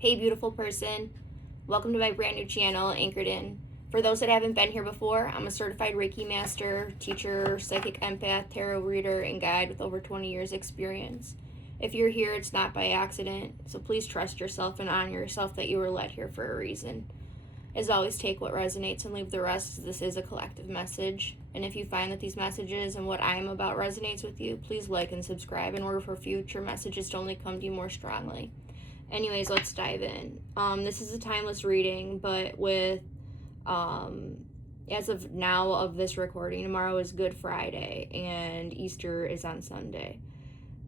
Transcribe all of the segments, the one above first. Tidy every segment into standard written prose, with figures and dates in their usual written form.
Hey beautiful person, welcome to my brand new channel, Anchored In. For those that haven't been here before, I'm a certified Reiki master, teacher, psychic empath, tarot reader, and guide with over 20 years experience. If you're here, it's not by accident, so please trust yourself and honor yourself that you were led here for a reason. As always, take what resonates and leave the rest, as this is a collective message. And if you find that these messages and what I am about resonates with you, please like and subscribe in order for future messages to only come to you more strongly. Anyways, let's dive in. This is a timeless reading, but with, as of now of this recording, tomorrow is Good Friday and Easter is on Sunday.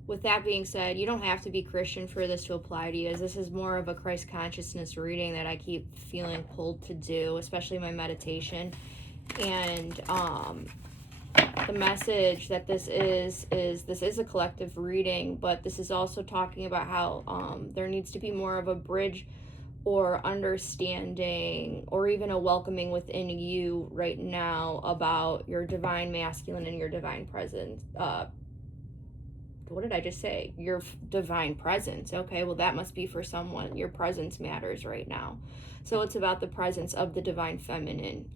With that being said, you don't have to be Christian for this to apply to you, as this is more of a Christ consciousness reading that I keep feeling pulled to do, especially my meditation. And the message that this is a collective reading, but this is also talking about how there needs to be more of a bridge or understanding or even a welcoming within you right now about your divine masculine and your divine presence. What did I just say? Your divine presence. Okay, well, that must be for someone. Your presence matters right now. So it's about the presence of the divine feminine.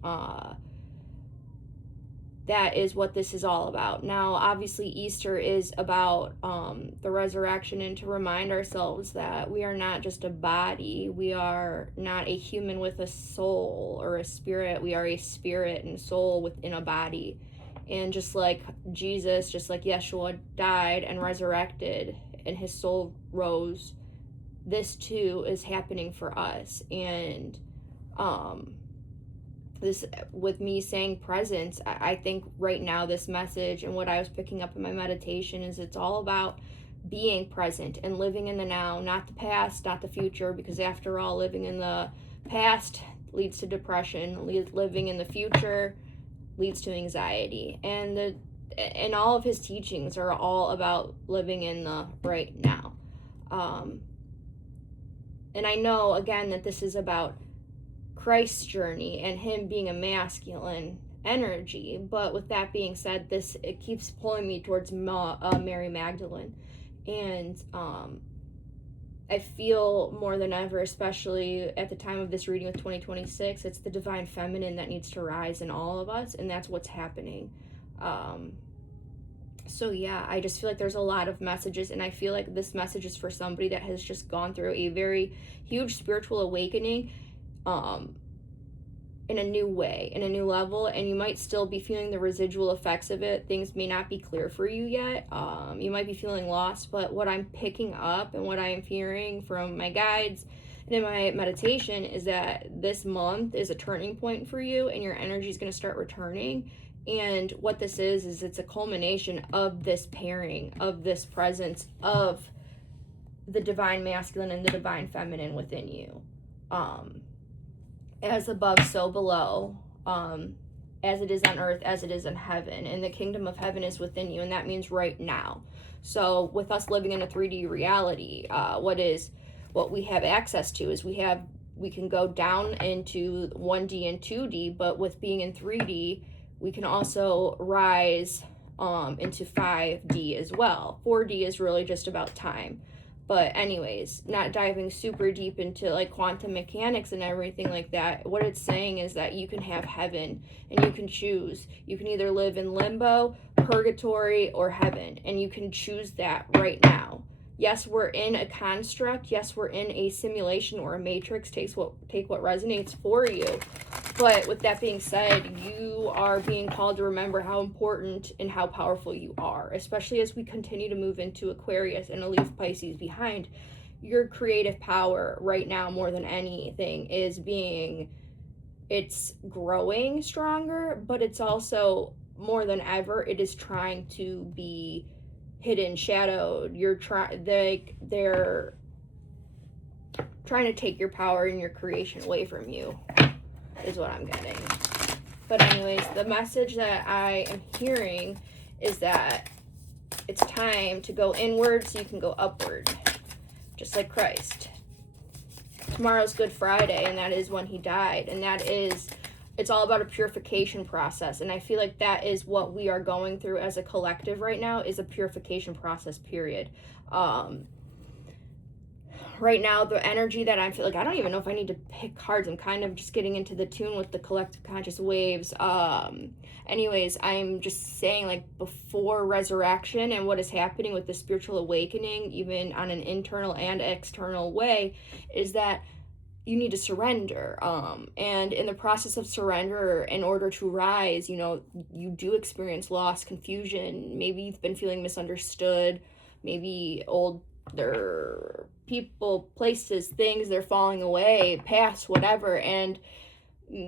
That is what this is all about. Now, obviously, Easter is about the resurrection, and to remind ourselves that we are not just a body. We are not a human with a soul or a spirit. We are a spirit and soul within a body. And just like Jesus, just like Yeshua died and resurrected and his soul rose, this too is happening for us. And this, with me saying presence, I think right now this message and what I was picking up in my meditation is it's all about being present and living in the now, not the past, not the future, because after all, living in the past leads to depression, living in the future leads to anxiety. And all of his teachings are all about living in the right now. And I know, again, that this is about Christ's journey and him being a masculine energy, but with that being said, it keeps pulling me towards Mary Magdalene. And I feel more than ever, especially at the time of this reading with 2026, it's the divine feminine that needs to rise in all of us, and that's what's happening. So yeah, I just feel like there's a lot of messages, and I feel like this message is for somebody that has just gone through a very huge spiritual awakening in a new way, in a new level, and you might still be feeling the residual effects of it. Things may not be clear for you yet. You might be feeling lost, but what I'm picking up and what I am hearing from my guides and in my meditation is that this month is a turning point for you, and your energy is going to start returning. And what this is it's a culmination of this pairing, of this presence of the divine masculine and the divine feminine within you. As above, so below, as it is on earth, as it is in heaven. And the kingdom of heaven is within you, and that means right now. So with us living in a 3D reality, what we have access to is we can go down into 1D and 2D, but with being in 3D, we can also rise into 5D as well. 4D is really just about time. But anyways, not diving super deep into like quantum mechanics and everything like that, what it's saying is that you can have heaven and you can choose. You can either live in limbo, purgatory, or heaven, and you can choose that right now. Yes, we're in a construct. Yes, we're in a simulation or a matrix. Take what resonates for you. But with that being said, you are being called to remember how important and how powerful you are, especially as we continue to move into Aquarius and to leave Pisces behind. Your creative power right now, more than anything, it's growing stronger, but it's also more than ever, it is trying to be hidden, shadowed. They're trying to take your power and your creation away from you, is what I'm getting. But anyways, the message that I am hearing is that it's time to go inward so you can go upward, just like Christ. Tomorrow's Good Friday, and that is when he died, and it's all about a purification process. And I feel like that is what we are going through as a collective right now, is a purification process, period. right now, the energy that I'm feeling, like, I don't even know if I need to pick cards. I'm kind of just getting into the tune with the collective conscious waves. Anyways, I'm just saying, like, before resurrection and what is happening with the spiritual awakening, even on an internal and external way, is that you need to surrender. And in the process of surrender, in order to rise, you know, you do experience loss, confusion. Maybe you've been feeling misunderstood. Maybe older people, places, things, they're falling away, past, whatever. And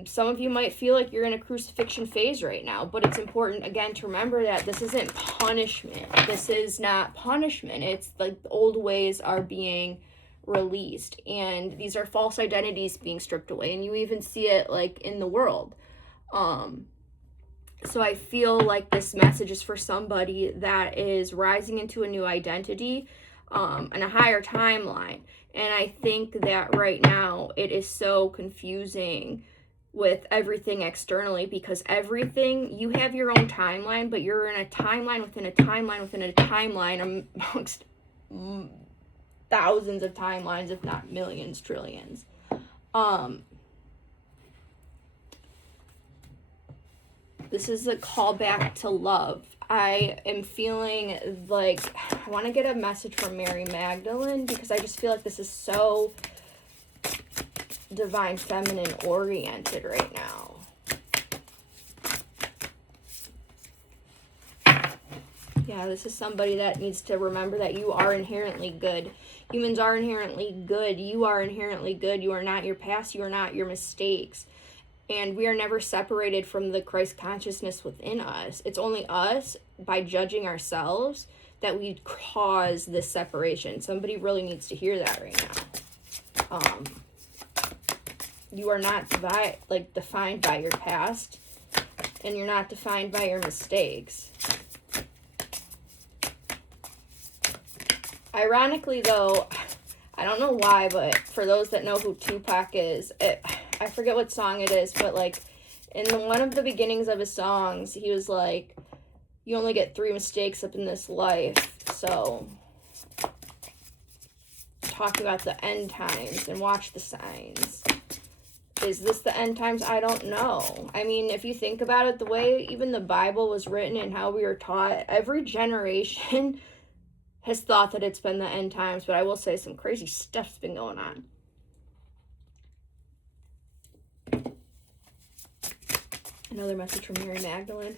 some of you might feel like you're in a crucifixion phase right now, but it's important, again, to remember that this isn't punishment. This is not punishment. It's like the old ways are being released, and these are false identities being stripped away, and you even see it like in the world. So I feel like this message is for somebody that is rising into a new identity, and a higher timeline. And I think that right now it is so confusing with everything externally, because everything, you have your own timeline, but you're in a timeline within a timeline within a timeline amongst thousands of timelines, if not millions, trillions. This is a call back to love. I am feeling like I want to get a message from Mary Magdalene, because I just feel like this is so divine feminine oriented right now. Yeah, this is somebody that needs to remember that you are inherently good. Humans are inherently good. You are inherently good. You are not your past. You are not your mistakes. And we are never separated from the Christ consciousness within us. It's only us, by judging ourselves, that we cause this separation. Somebody really needs to hear that right now. You are not defined by your past, and you're not defined by your mistakes. Ironically, though, I don't know why, but for those that know who Tupac is, I forget what song it is, but like in one of the beginnings of his songs, he was like, you only get 3 mistakes up in this life. So talk about the end times and watch the signs. Is this the end times? I don't know. I mean, if you think about it, the way even the Bible was written and how we were taught, every generation has thought that it's been the end times, but I will say some crazy stuff's been going on. Another message from Mary Magdalene.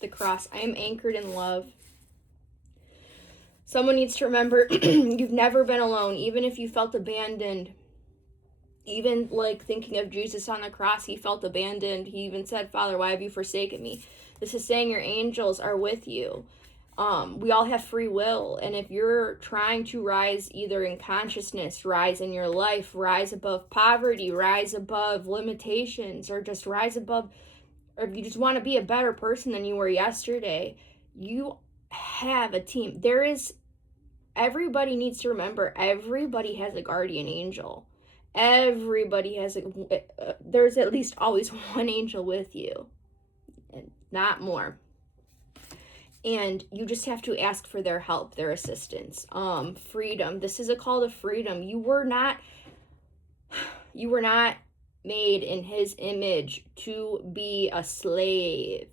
The cross. I am anchored in love. Someone needs to remember you've never been alone, even if you felt abandoned. Even like thinking of Jesus on the cross, he felt abandoned. He even said, Father, why have you forsaken me? This is saying your angels are with you. We all have free will, and if you're trying to rise either in consciousness, rise in your life, rise above poverty, rise above limitations, or just rise above, or if you just want to be a better person than you were yesterday, you have a team. Everybody needs to remember, everybody has a guardian angel. Everybody has there's at least always one angel with you, and not more. And you just have to ask for their help, their assistance. Freedom. This is a call to freedom. You were not made in his image to be a slave.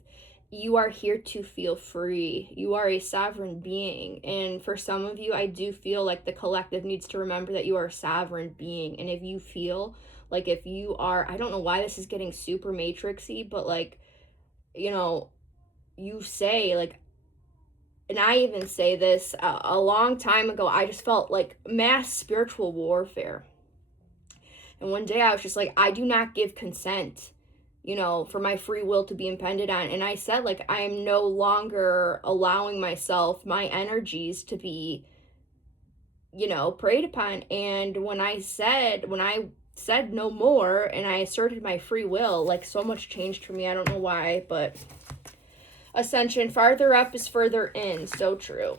You are here to feel free. You are a sovereign being. And for some of you, I do feel like the collective needs to remember that you are a sovereign being. And if you feel like if you are, I don't know why this is getting super matrixy, but like, you know, you say like, and I even say this a long time ago, I just felt like mass spiritual warfare. And one day I was just like, I do not give consent, you know, for my free will to be impended on. And I said, like, I am no longer allowing myself, my energies to be, you know, preyed upon. And when I said no more and I asserted my free will, like so much changed for me. I don't know why, but ascension, farther up is further in. So true.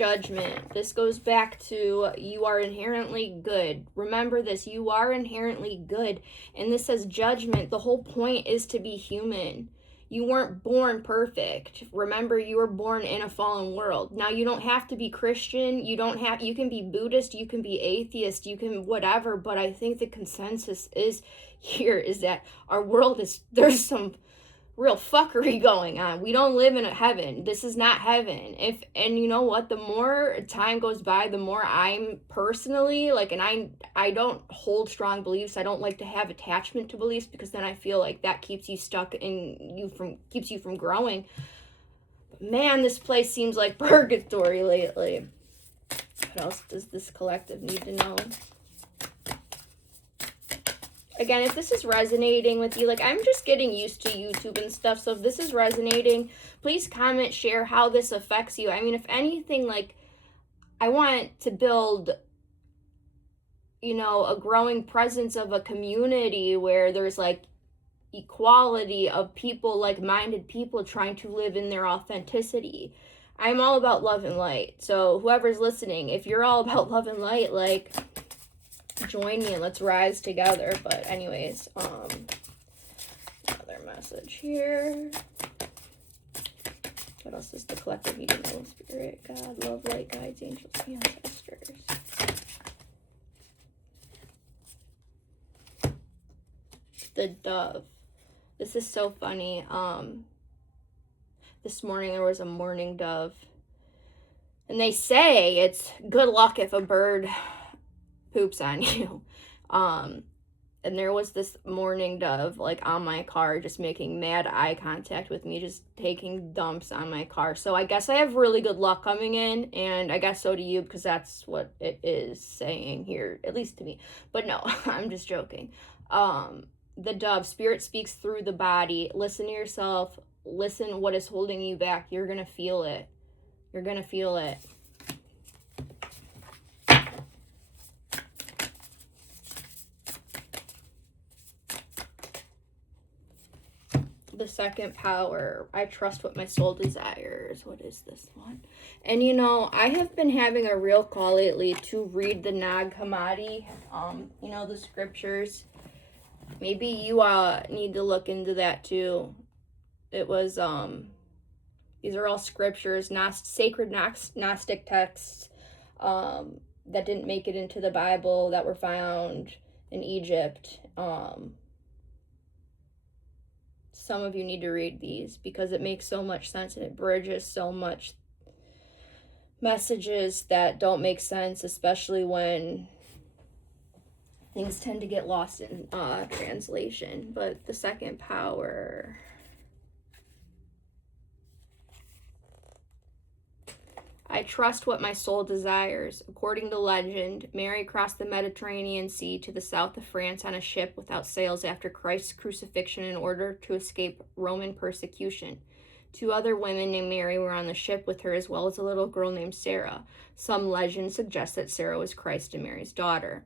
Judgment. This goes back to you are inherently good. Remember this, you are inherently good. And this says judgment. The whole point is to be human. You weren't born perfect. Remember, you were born in a fallen world. Now, you don't have to be Christian. You can be Buddhist, you can be atheist, you can whatever. But I think the consensus is that our world there's some real fuckery going on. We don't live in a heaven. This is not heaven. And you know what? The more time goes by, the more I'm personally and I don't hold strong beliefs. I don't like to have attachment to beliefs because then I feel like that keeps you stuck and keeps you from growing. But man, this place seems like purgatory lately. What else does this collective need to know? Again, if this is resonating with you, I'm just getting used to YouTube and stuff, so if this is resonating, please comment, share how this affects you. I mean, if anything, I want to build, a growing presence of a community where there's, equality of people, like-minded people trying to live in their authenticity. I'm all about love and light, so whoever's listening, if you're all about love and light, join me and let's rise together. But anyways, another message here. What else is the collective need to know? Spirit, God, love, light, guides, angels, ancestors. The dove. This is so funny. This morning there was a mourning dove, and they say it's good luck if a bird poops on you. And there was this mourning dove on my car just making mad eye contact with me, just taking dumps on my car. So I guess I have really good luck coming in, and I guess so do you, because that's what it is saying here, at least to me. But no, I'm just joking. The dove, spirit speaks through the body. Listen to yourself. Listen what is holding you back. You're gonna feel it. You're gonna feel it. The second power, I trust what my soul desires. What is this one? And I have been having a real call lately to read the Nag Hammadi, the scriptures. Maybe you need to look into that too. It was, these are all scriptures, sacred Gnostic texts that didn't make it into the Bible, that were found in Egypt. Some of you need to read these because it makes so much sense and it bridges so much messages that don't make sense, especially when things tend to get lost in translation. But the second power. I trust what my soul desires. According to legend, Mary crossed the Mediterranean Sea to the south of France on a ship without sails after Christ's crucifixion in order to escape Roman persecution. 2 other women named Mary were on the ship with her, as well as a little girl named Sarah. Some legends suggest that Sarah was Christ and Mary's daughter.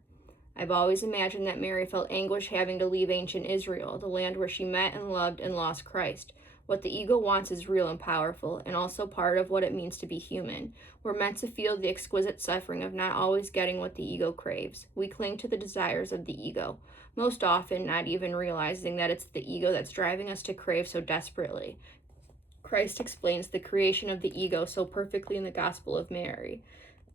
I've always imagined that Mary felt anguish having to leave ancient Israel, the land where she met and loved and lost Christ. What the ego wants is real and powerful, and also part of what it means to be human. We're meant to feel the exquisite suffering of not always getting what the ego craves. We cling to the desires of the ego, most often not even realizing that it's the ego that's driving us to crave so desperately. Christ explains the creation of the ego so perfectly in the Gospel of Mary.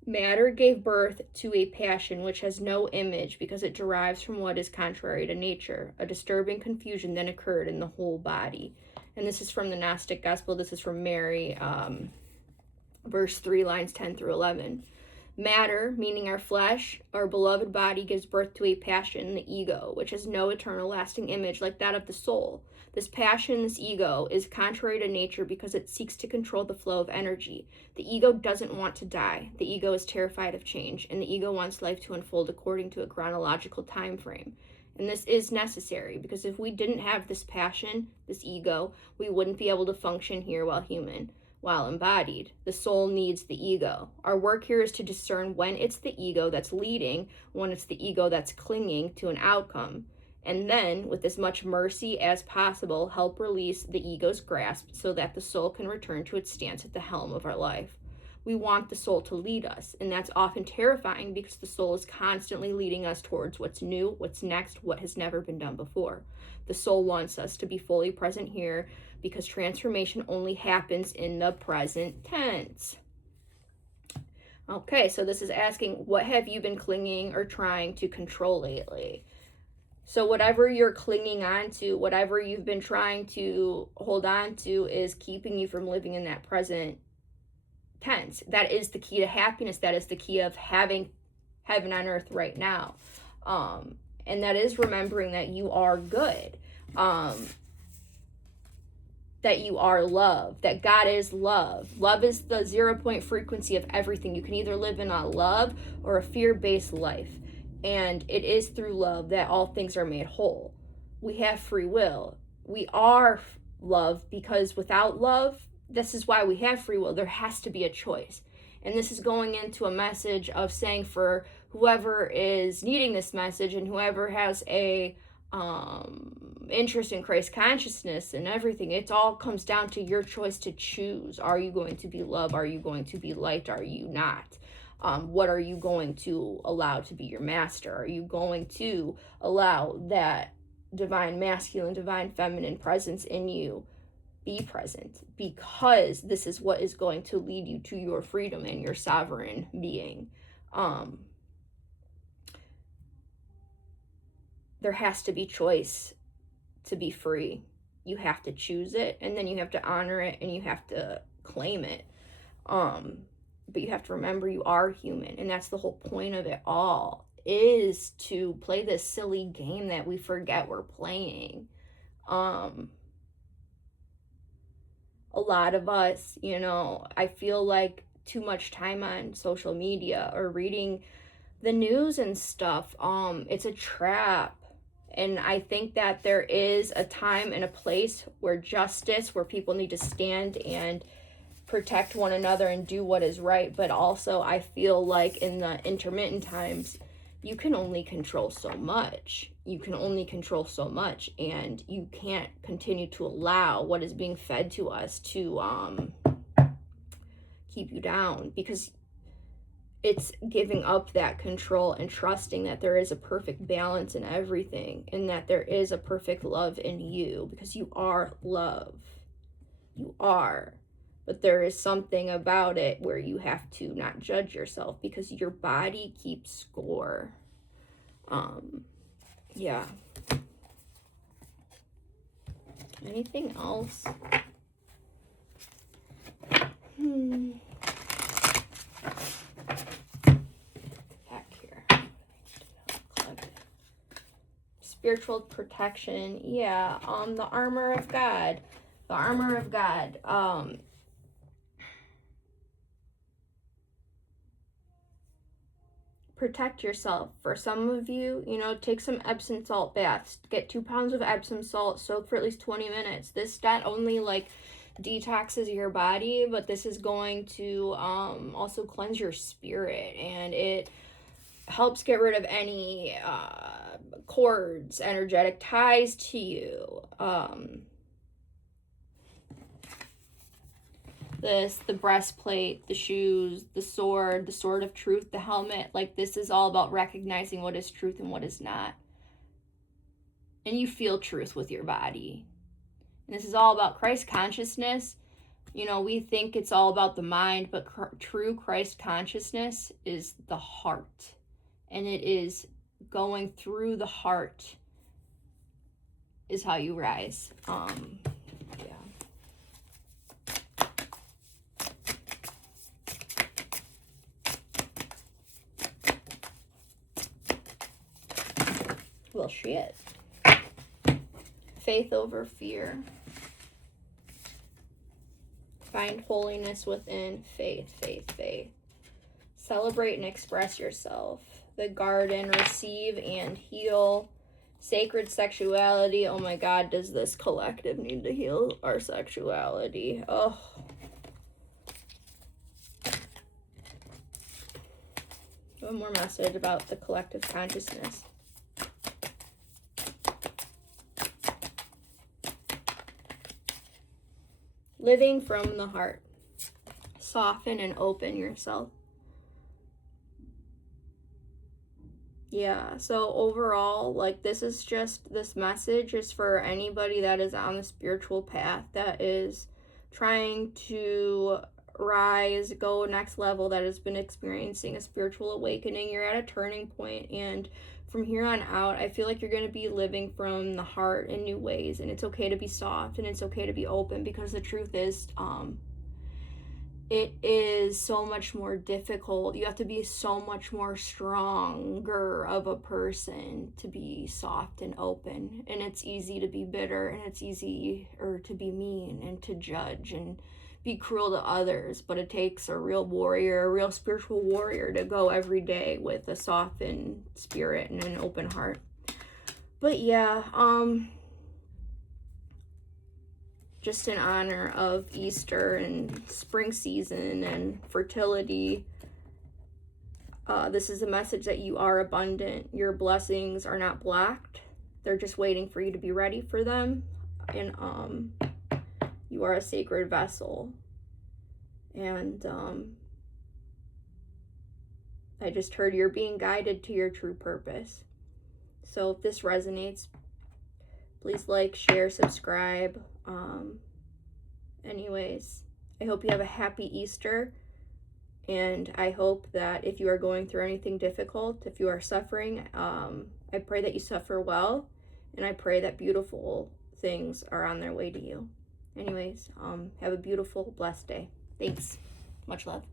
Matter gave birth to a passion which has no image because it derives from what is contrary to nature. A disturbing confusion then occurred in the whole body. And this is from the Gnostic Gospel. This is from Mary, verse 3, lines 10 through 11. Matter, meaning our flesh, our beloved body, gives birth to a passion, the ego, which has no eternal lasting image like that of the soul. This passion, this ego, is contrary to nature because it seeks to control the flow of energy. The ego doesn't want to die. The ego is terrified of change, and the ego wants life to unfold according to a chronological time frame. And this is necessary because if we didn't have this passion, this ego, we wouldn't be able to function here while human, while embodied. The soul needs the ego. Our work here is to discern when it's the ego that's leading, when it's the ego that's clinging to an outcome. And then, with as much mercy as possible, help release the ego's grasp so that the soul can return to its stance at the helm of our life. We want the soul to lead us, and that's often terrifying because the soul is constantly leading us towards what's new, what's next, what has never been done before. The soul wants us to be fully present here because transformation only happens in the present tense. Okay, so this is asking, what have you been clinging or trying to control lately? So whatever you're clinging on to, whatever you've been trying to hold on to is keeping you from living in that present tense. That is the key to happiness. That is the key of having heaven on earth right now. And that is remembering that you are good. That you are love, that God is love. Love is the 0-point frequency of everything. You can either live in a love or a fear-based life. And it is through love that all things are made whole. We have free will. We are love because without love, this is why we have free will. There has to be a choice. And this is going into a message of saying for whoever is needing this message and whoever has a interest in Christ consciousness and everything, it all comes down to your choice to choose. Are you going to be love? Are you going to be light? Are you not? What are you going to allow to be your master? Are you going to allow that divine masculine, divine feminine presence in you be present? Because this is what is going to lead you to your freedom and your sovereign being. There has to be choice to be free. You have to choose it, and then you have to honor it, and you have to claim it. But you have to remember you are human, and that's the whole point of it all, is to play this silly game that we forget we're playing. A lot of us, I feel like too much time on social media or reading the news and stuff, it's a trap. And I think that there is a time and a place where justice, where people need to stand and protect one another and do what is right. But also I feel like in the intermittent times, you can only control so much. You can only control so much, and you can't continue to allow what is being fed to us to keep you down, because it's giving up that control and trusting that there is a perfect balance in everything, and that there is a perfect love in you, because you are love. You are. But there is something about it where you have to not judge yourself, because your body keeps score. Yeah. Anything else? Back here. Spiritual protection. Yeah. The armor of God. The armor of God. Protect yourself. For some of you, take some Epsom salt baths. Get 2 pounds of Epsom salt, soak for at least 20 minutes. This not only detoxes your body, but this is going to also cleanse your spirit, and it helps get rid of any cords, energetic ties to you. The breastplate, the shoes, the sword of truth, the helmet, this is all about recognizing what is truth and what is not. And you feel truth with your body. And this is all about Christ consciousness. We think it's all about the mind, but true Christ consciousness is the heart. And it is going through the heart is how you rise. Well, shit. Faith over fear. Find holiness within. Faith. Celebrate and express yourself. The garden. Receive and heal. Sacred sexuality. Oh my God, does this collective need to heal our sexuality? Oh. One more message about the collective consciousness. Living from the heart. soften and open yourself. Yeah, so overall, like, this message is for anybody that is on the spiritual path, that is trying to rise, go next level, that has been experiencing a spiritual awakening. You're at a turning point, and from here on out, I feel like you're going to be living from the heart in new ways, and it's okay to be soft, and it's okay to be open, because the truth is, it is so much more difficult. You have to be so much more stronger of a person to be soft and open. And it's easy to be bitter, and it's easy to be mean and to judge and be cruel to others. But it takes a real warrior, a real spiritual warrior, to go every day with a softened spirit and an open heart. But yeah, just in honor of Easter and spring season and fertility, this is a message that you are abundant. Your blessings are not blocked. They're just waiting for you to be ready for them. And you are a sacred vessel. And I just heard you're being guided to your true purpose. So if this resonates, please like, share, subscribe. Anyways, I hope you have a happy Easter, and I hope that if you are going through anything difficult, if you are suffering, I pray that you suffer well, and I pray that beautiful things are on their way to you. Anyways, have a beautiful, blessed day. Thanks. Much love.